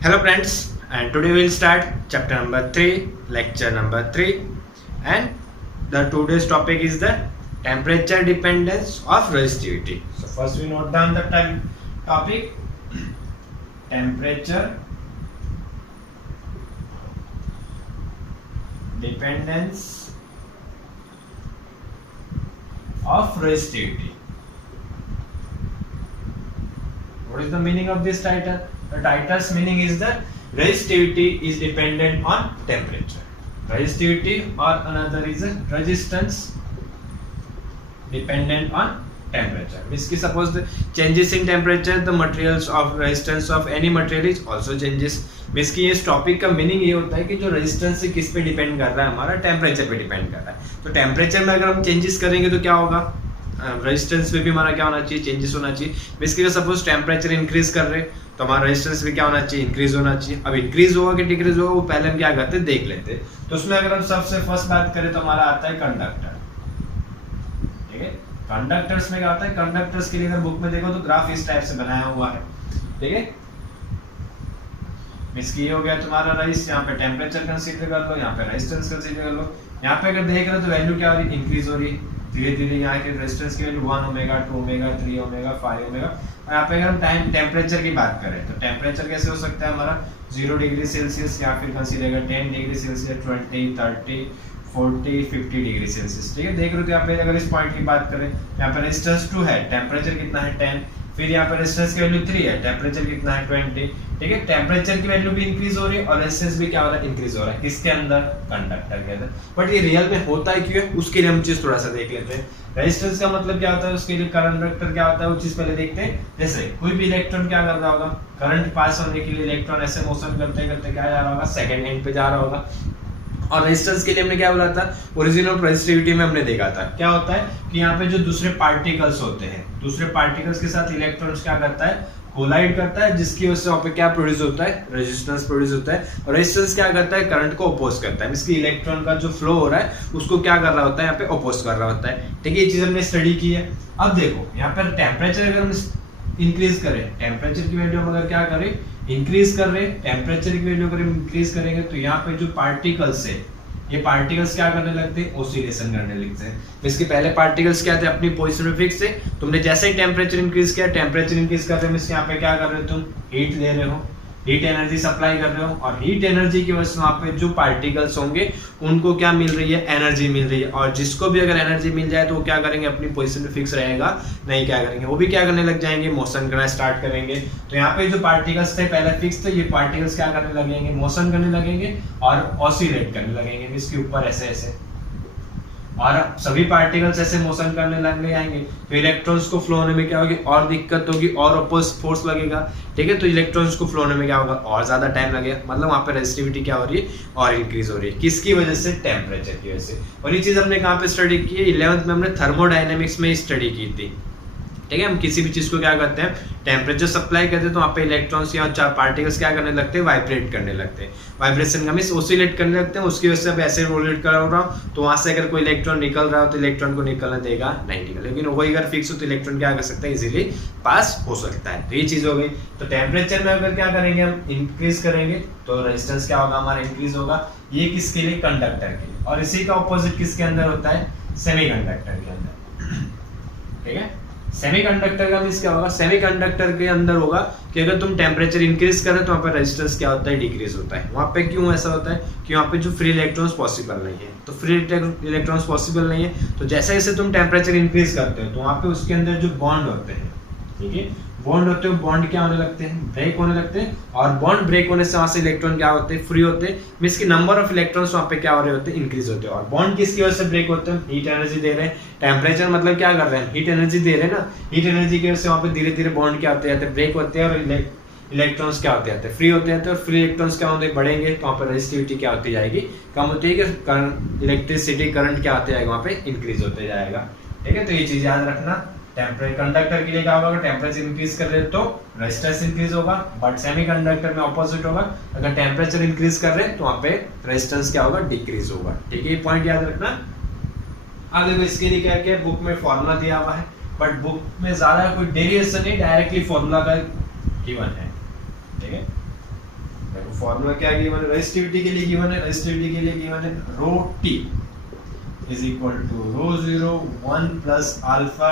Hello friends, and today we'll start chapter number 3, lecture number 3, and the today's topic is the temperature dependence of resistivity. So first we note down the topic temperature dependence of resistivity. What is the meaning of this title? The title's meaning is that resistivity is dependent on temperature. Resistivity or another is resistance dependent on temperature. Means suppose the changes in temperature, the materials of resistance of any material is also changes. Means कि इस topic का meaning ये होता है कि जो resistance से किस पे डिपेंड कर रहा है, हमारा टेम्परेचर पे डिपेंड कर रहा है. तो टेम्परेचर में अगर हम चेंजेस करेंगे तो क्या होगा, रेजिस्टेंस में भी हमारा क्या होना चाहिए, चेंजेस होना चाहिए. मीन्स कि सपोज टेम्परेचर इंक्रीज कर रहे तो हमारा रेजिस्टेंस भी क्या होना चाहिए, इंक्रीज होना चाहिए. अब इंक्रीज होगा कि डिक्रीज होगा वो पहले हम क्या करते हैं देख लेते हैं. तो उसमें अगर हम सबसे फर्स्ट बात करें तो हमारा आता है कंडक्टर. ठीक है, कंडक्टर्स में क्या होता है, कंडक्टर्स के लिए अगर बुक में देखो तो ग्राफ इस टाइप से बनाया हुआ है. ठीक है, मींस की ये हो गया तुम्हारा राइस, यहाँ पे टेम्परेचर कंसीडर कर लो, यहाँ पे रेजिस्टेंस कंसीडर कर लो. यहाँ पे अगर देख रहे हो तो वैल्यू क्या हो रही है, इंक्रीज हो रही है धीरे धीरे. यहाँ के रेजिस्टेंस की value 1 omega 2 omega 3 omega 5 omega. और यहाँ पे अगर हम टाइम टेम्परेचर की बात करें तो टेम्परेचर कैसे हो सकता है हमारा 0 डिग्री सेल्सियस या फिर consider 10 degree Celsius, 20 30 40 50 degree Celsius. ठीक है, देख रहे हो तो यहाँ पे अगर इस पॉइंट की बात करें, यहाँ पे रेजिस्टेंस 2 है, टेम्परेचर कितना है 10, फिर यहाँ पे रेजिस्टेंस की वैल्यू 3 है, टेम्परेचर कितना है 20. ठीक है, टेम्परेचर की वैल्यू भी इंक्रीज हो रही है और रेजिस्टेंस भी क्या हो रहा है, इंक्रीज हो रहा है. किसके अंदर, कंडक्टर के अंदर. बट ये रियल में होता है क्यों है, उसके लिए हम चीज थोड़ा सा देख लेते हैं. रेजिस्टेंस का मतलब क्या होता है, उसके लिए कंडक्टर क्या होता है वो चीज पहले देखते हैं. जैसे कोई भी इलेक्ट्रॉन क्या कर रहा होगा, करंट पास होने के लिए इलेक्ट्रॉन ऐसे मोशन करते करते क्या जा रहा होगा, सेकंड हैंड पे जा रहा होगा. और रेजिस्टेंस के लिए हमने क्या बोला था, ओरिजिनल रेजिस्टिविटी में हमने देखा था क्या होता है कि यहाँ पे जो दूसरे पार्टिकल्स होते हैं, दूसरे पार्टिकल्स के साथ इलेक्ट्रॉन्स क्या करता है, कोलाइड करता है, जिसकी वजह से वहाँ पे क्या प्रोड्यूस होता है, रेजिस्टेंस प्रोड्यूस होता है. और रेजिस्टेंस क्या करता है, करंट को अपोज करता है. इसकी इलेक्ट्रॉन का जो फ्लो हो रहा है उसको क्या कर रहा होता है, यहाँ पे अपोज कर रहा होता है. ठीक है, ये चीज हमने स्टडी की है. अब देखो यहाँ पर टेम्परेचर अगर हम इंक्रीज करें, टेम्परेचर की वैल्यू हम अगर क्या करें, इंक्रीज कर रहे हैं, टेम्परेचर की वैल्यू अगर इंक्रीज करेंगे तो यहाँ पे जो पार्टिकल्स है, ये पार्टिकल्स क्या करने लगते हैं, ऑसिलेशन करने लगते हैं. इसके पहले पार्टिकल्स क्या थे, अपनी पोजीशन में फिक्स थे. तुमने जैसे ही टेम्परेचर इंक्रीज किया, टेम्परेचर इंक्रीज कर रहे हो, यहाँ पे क्या कर रहे हो, तुम हीट ले रहे हो, हीट एनर्जी सप्लाई कर रहे हो. और हीट एनर्जी की वजह से वहां पे जो पार्टिकल्स होंगे उनको क्या मिल रही है, एनर्जी मिल रही है. और जिसको भी अगर एनर्जी मिल जाए तो वो क्या करेंगे, अपनी पोजीशन में फिक्स रहेगा नहीं, क्या करेंगे, वो भी क्या करने लग जाएंगे, मोशन करना स्टार्ट करेंगे. तो यहाँ पे जो पार्टिकल्स थे पहले फिक्स थे, ये पार्टिकल्स क्या करने लगेंगे, मोशन करने लगेंगे और ऑसिलेट करने लगेंगे इसके ऊपर ऐसे ऐसे. और सभी पार्टिकल्स ऐसे मोशन करने लगने आएंगे तो इलेक्ट्रॉन्स को फ्लो होने में क्या होगी, और दिक्कत होगी और अपोज फोर्स लगेगा. ठीक है, तो इलेक्ट्रॉन्स को फ्लो होने में क्या होगा, और ज्यादा टाइम लगेगा. मतलब वहां पे रेजिस्टिविटी क्या हो रही है, और इंक्रीज हो रही है. किसकी वजह से, टेम्परेचर की वजह से. और ये चीज हमने कहाँ पे स्टडी की है, 11th में हमने थर्मोडायनेमिक्स में स्टडी की थी. ठीक है, हम किसी भी चीज को क्या करते हैं, टेम्परेचर सप्लाई करते हैं तो वहाँ पे इलेक्ट्रॉन्स या चार पार्टिकल्स क्या करने लगते हैं, वाइब्रेट करने लगते हैं. वाइब्रेशन का मींस ऑसिलेट करने लगते हैं. उसकी वजह से अब ऐसे रोलेट कर रहा हूँ तो वहां से अगर कोई इलेक्ट्रॉन निकल रहा हो तो इलेक्ट्रॉन को निकलने देगा नहीं निकल. लेकिन वही अगर फिक्स हो तो इलेक्ट्रॉन क्या कर सकता है, इजीली पास हो सकता है. तो ये चीज हो गई. तो टेम्परेचर में अगर क्या करेंगे, हम इंक्रीज करेंगे तो रेजिस्टेंस क्या होगा, हमारा इंक्रीज होगा. ये किसके लिए, कंडक्टर के लिए. और इसी का ऑपोजिट किसके अंदर होता है, सेमीकंडक्टर के अंदर. ठीक है, सेमीकंडक्टर का मींस क्या होगा, सेमीकंडक्टर के अंदर होगा कि अगर तुम टेम्परेचर इंक्रीज करो तो वहाँ पे रेजिस्टेंस क्या होता है, डिक्रीज होता है. वहाँ पे क्यों ऐसा होता है कि वहाँ पे जो फ्री इलेक्ट्रॉन्स पॉसिबल नहीं है. तो फ्री इलेक्ट्रॉन्स पॉसिबल नहीं है तो जैसे जैसे तुम टेम्परेचर इंक्रीज करते हो तो वहाँ पे उसके अंदर जो बॉन्ड होते हैं, ठीक है, बॉन्ड होते हैं, बॉन्ड क्या होने लगते हैं, ब्रेक होने लगते हैं. और बॉन्ड ब्रेक होने से वहां से इलेक्ट्रॉन क्या होते हैं, फ्री होते हैं. मींस की नंबर ऑफ इलेक्ट्रॉन्स वहां पे क्या हो रहे होते हैं, इंक्रीज होते हैं. और बॉन्ड किसकी वजह से ब्रेक होते हैं, हीट एनर्जी दे रहे हैं. टेम्परेचर मतलब क्या कर रहे हैं, हीट एनर्जी दे रहे हैं ना. हीट एनर्जी की वजह से वहां पे धीरे धीरे बॉन्ड क्या होते जाते हैं, ब्रेक होते हैं. और इलेक्ट्रॉन्स क्या होते हैं, फ्री होते हैं. और फ्री इलेक्ट्रॉन्स क्या होते बढ़ेंगे तो वहाँ पे रेजिस्टिविटी क्या होती जाएगी, कम होती है. इलेक्ट्रिसिटी करंट क्या होते जाएगा, वहाँ पे इंक्रीज होते जाएगा. ठीक है, तो ये चीज याद रखना. कंडक्टर के लिए क्या होगा, टेम्परेचर इंक्रीज कर रहे तो रेजिस्टेंस इंक्रीज होगा. बट सेमीकंडक्टर में ऑपोजिट होगा, अगर टेम्परेचर इंक्रीज कर रहे तो वहां पे रेजिस्टेंस क्या होगा, डिक्रीज होगा. ठीक है, ये पॉइंट याद रखना. अब देखो इसके लिए क्या क्या बुक में फॉर्मूला दिया हुआ है, बट बुक में ज्यादा कोई डेरिवेशन नहीं, डायरेक्टली फॉर्मूला का गिवन है. ठीक है, फॉर्मूला क्या गिवन है, रेजिस्टिविटी के लिए गिवन है, रेजिस्टिविटी के लिए गिवन है rho T is equal to rho 0 1 plus alpha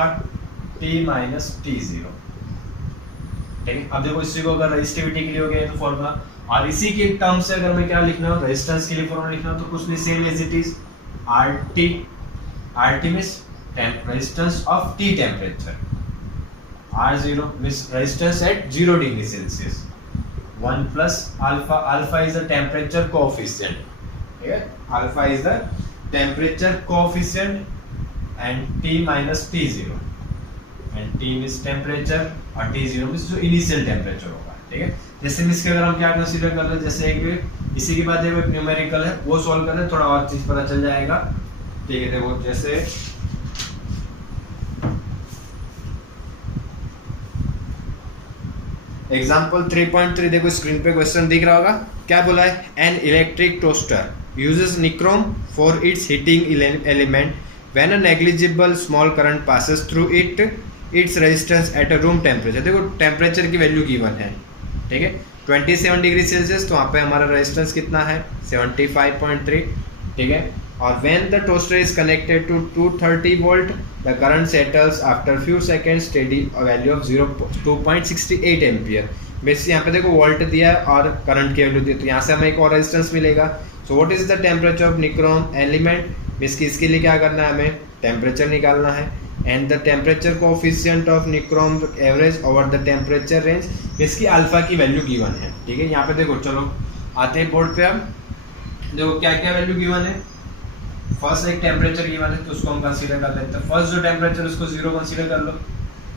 T minus T 0। ठीक है, अब देखो इसी को अगर रेजिस्टिविटी के लिए हो गया तो फॉर्मूला, और इसी के टर्म से अगर मैं क्या लिखना हो, रेजिस्टेंस के लिए फॉर्मूला लिखना हो तो कुछ भी same as it is RT. RT means resistance of T temperature, R0 means resistance at 0 degree Celsius, 1 plus alpha, alpha is the temperature coefficient, ठीक है, alpha is the temperature coefficient and T minus T0, and T means temperature और T0 means जो initial temperature होगा, ठीक है। जैसे इसके अगर हम क्या कंसीडर कर रहे हैं, जैसे एक इसी के बाद एक न्यूमेरिकल है वो सॉल्व कर रहे हैं, थोड़ा और चीज पता चल जाएगा, ठीक है। देखो जैसे एग्जाम्पल 3.3 देखो स्क्रीन पे क्वेश्चन दिख रहा होगा, क्या बोला है, an electric toaster uses nichrome for its heating element when a negligible small current passes through it its resistance at a room temperature. देखो टेम्परेचर की वैल्यू गिवन है, ठीक है, 27 डिग्री सेल्सियस, तो वहाँ पे हमारा रेजिस्टेंस कितना है 75.3, ठीक है। और when the toaster is connected to 230 volt the current settles after few second steady value of 2.68 ampere. Basically यहाँ पे देखो वोल्ट दिया है और करंट की वैल्यू दी है, तो यहाँ से हमें एक और रेजिस्टेंस मिलेगा। So what is the temperature of nichrome element, basically इसके लिए क्या करना है, हमें टेम्परेचर निकालना है, and the temperature coefficient of nichrome average over the temperature range, इसकी अल्फा की वैल्यू गिवन है, ठीक है। यहाँ पे देखो चलो आते हैं बोर्ड पे, अब देखो क्या क्या वैल्यू गिवन है। फर्स्ट एक टेम्परेचर गिवन है तो उसको हम कंसीडर कर लेते हैं, फर्स्ट जो टेम्परेचर उसको 0 कंसीडर कर लो,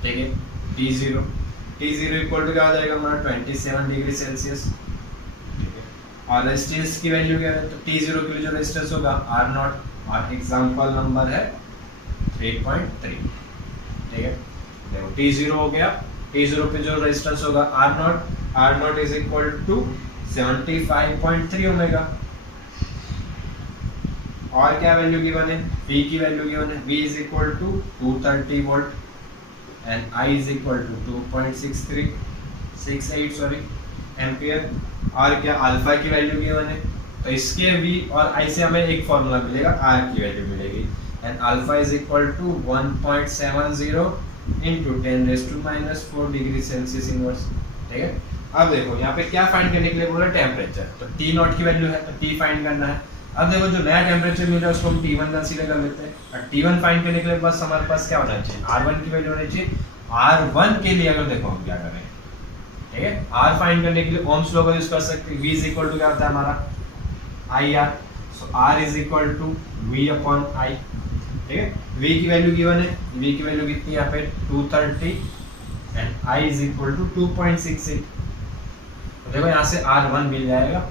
ठीक है, T0 इक्वल टू क्या हो जाएगा हमारा 27 डिग्री सेल्सियस, ठीक है। और रेजिस्टेंस की वैल्यू क्या है, तो T0 के लिए जो रेजिस्टेंस होगा R0, और एग्जांपल नंबर है 3.3, ठीक है। देखो T0 हो गया, T0 पे जो रेजिस्टेंस होगा R0 is equal to 75.3 omega. और क्या वैल्यू गिवन है, V की वैल्यू गिवन है, V is equal to 230 volt and I is equal to 2.68 ampere. और क्या अल्फा की वैल्यू गिवन है, तो इसके V और I से हमें एक फॉर्मूला मिलेगा, R की वैल्यू मिलेगी, and alpha is equal to 1.70 into 10⁻⁻⁴ degree Celsius inverse, ठीक है। अब देखो यहाँ पे क्या फाइंड करने के लिए बोला, टेम्परेचर, तो T0 की वैल्यू है तो T फाइंड करना है। अब देखो जो नया टेम्परेचर मिल रहा है उसको हम T1 कंसीडर कर लेते हैं, और T1 फाइंड करने के लिए बस हमारे पास क्या होना चाहिए, R1 की वैल्यू होनी चाहिए। R1 के लिए अगर देखो हम क्या करें, ठीक है, R फाइंड करने के लिए ओम्स लॉ का यूज कर सकते हैं। V इज इक्वल टू क्या होता है हमारा IR, so R is equal to V upon I, ठीक है। V की वैल्यू गिवन है, V की वैल्यू कितनी यहाँ पे 230 and I is equal to 2.68, तो देखो यहाँ से R1 मिल जाएगा।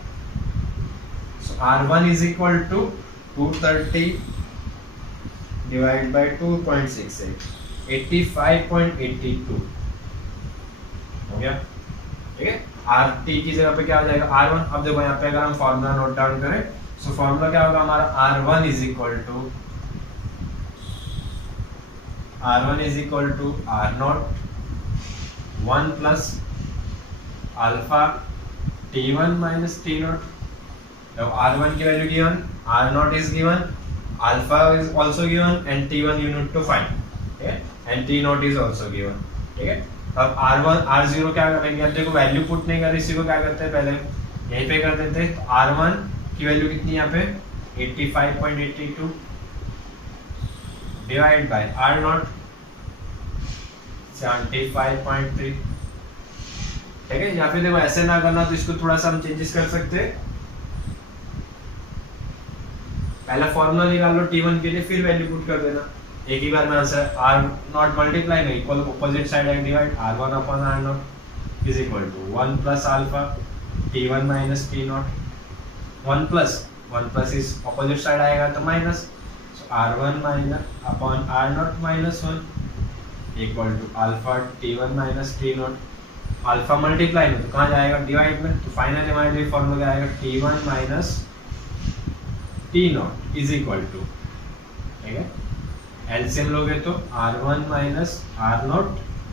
R1 is equal to 230 divided by 2.68, 85.82 हो गया, ठीक है। RT की जगह पे क्या हो जाएगा R1। अब देखो यहाँ पे अगर हम फॉर्मूला नोट डाउन करें, सो फॉर्मूला क्या होगा हमारा, R1 is equal to R0 1 plus alpha T1 minus T0। Now R1 की value given, R0 is given, alpha is also given and T1 you need to find, ठीक है, and T0 is also given, ठीक है। अब R1 R0 क्या करेंगे, अब देखो वैल्यू पुट नहीं कर, इसी को क्या करते हैं पहले यहीं पे कर देते हैं। तो R1 की वैल्यू कितनी यहाँ पे 85.82 डिवाइड बाय R0 75.3, ठीक है। या फिर देखो ऐसे ना करना तो इसको थोड़ा सा हम चेंजेस कर सकते हैं, पहला फॉर्मूला निकाल लो T1 के लिए, फिर वैल्यू पुट कर देना, एक ही बार में आंसर। R0 मल्टीप्लाई में equal opposite side and divide, R1 upon R0 is equal to 1 plus alpha T1 minus T0, 1 plus इस ऑपोजिट साइड आएगा तो minus, so R1 minus upon R0 minus 1 equal to alpha T1 minus T0। Alpha multiply में तो कहाँ जाएगा, divide में, तो finally हमारे लिए फॉर्मूला आएगा T1 minus T0 is equal to, ठीक है, एलसीएम लोगे तो R1 minus R0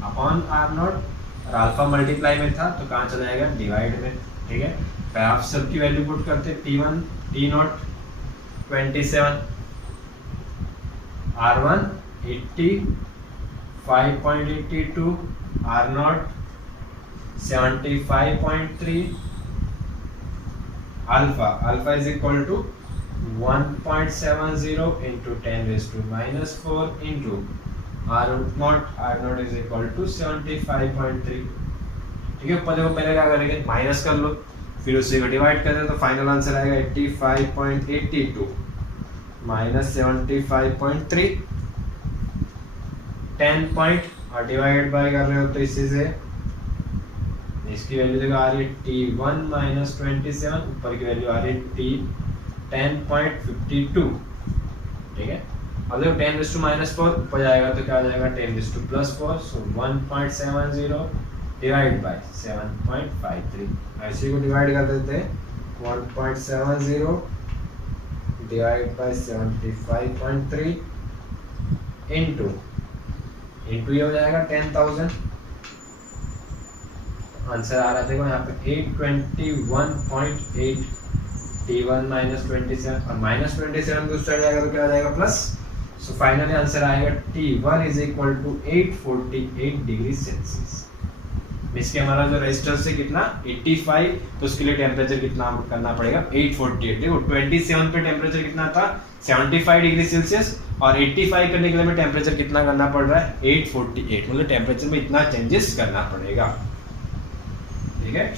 upon R0, और अल्फा मल्टीप्लाई में था तो कहाँ चला जाएगा, डिवाइड में, ठीक है। फिर आप सबकी वैल्यू पुट करते हैं, T1 T0 27, R1 85.82, R0 75.3, alpha is equal to 1.70 into 10 raised to minus 4 into R0 is equal to 75.3। ठीक है, ऊपर देखो पहले क्या करेंगे, माइनस कर लो, फिर उसी को डिवाइड कर दें तो फाइनल आंसर आएगा 85.82 माइनस 75.3, 10 पॉइंट और डिवाइड बाय कर रहे हो तो इसी से इसकी वैल्यू देखो आ रही है T1 माइनस 27, ऊपर की वैल्यू आ रही है T10.52। ठीक है, अब देखो 10 रेज़ टू माइनस 4 ऊपर जाएगा तो क्या आ जाएगा 10 raise two plus 4, so 1.70 divide by 7.53, ऐसे को डिवाइड कर देते हैं 1.70 डिवाइड बाय 75.3 इनटू ये हो जाएगा 10,000। आंसर आ रहा है देखो यहाँ पे 821.8, T1 माइनस 27 और माइनस 27 दूसरा जाएगा तो क्या आ जाएगा प्लस, सो फाइनली आंसर आएगा T1 is equal to 848 degree Celsius. इसके हमारा जो रेजिस्टेंस है कितना 85, तो उसके लिए टेम्परेचर कितना करना पड़ेगा 848। देखो 27 पे टेम्परेचर कितना था 75 डिग्री सेल्सियस और 85 करने के लिए हमें टेम्परेचर कितना करना पड़ रहा है 848, मतलब टेम्परेचर में इतना चेंजेस करना पड़ेगा। ठीक है,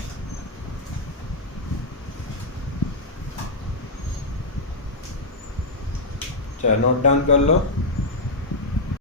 चलो नोट डाउन कर लो।